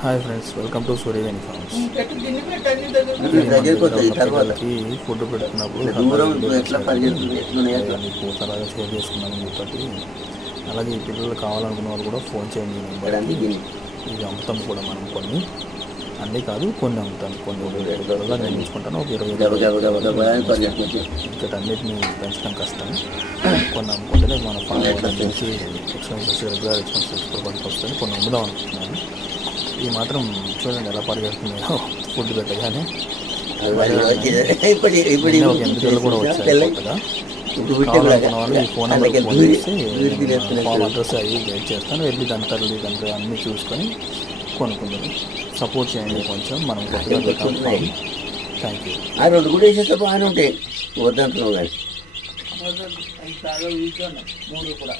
Hi friends, welcome to Surya uniforms. పిల్లలకి food పెడుతున్నప్పుడు మీకు అలాగే షేర్ చేసుకున్నాను మీతోటి. అలాగే ఈ పిల్లలు కావాలనుకున్న వాళ్ళు కూడా ఫోన్ చేయండి నెంబర్కి. ఇది అమ్ముతాం కూడా మనం కొన్ని, అన్నీ కాదు కొన్ని అమ్ముతాను. కొన్ని రెగ్యులర్గా నేను తీసుకుంటాను. ఒక 20 అన్నిటిని పెంచడం కష్టం. కొన్ని అమ్ముకుంటేనే మన ఫామ్ నుంచి ఎక్స్పెన్సెస్ రెగ్యులర్ ఎక్స్పెన్సెస్ కూడా పనికి వస్తుంది. కొన్ని అమ్ముదాం అనుకుంటున్నాను. ఈ మాత్రం చూడండి ఎలా పరిగెడుతున్నాయో ఫుడ్ పెట్టగానే. ఒక 8 రోజులు కూడా వచ్చాయి కొత్తగా. కావాలనుకున్న వాళ్ళు ఈ ఫోన్ నెంబర్కి ఫోన్ చేసి ఫామ్ అడ్రస్ అయ్యి గైడ్ చేస్తాను. వెళ్ళి దాని తల్లి అన్నీ చూసుకొని కొనుక్కుందాం. సపోర్ట్ చేయండి కొంచెం, మనం కొత్తగా పెట్టాం. Thank you. 2 కూడా వేసేస్తే బాగానే ఉంటాయి, వద్దంటున్నావు కానీ 3 కూడా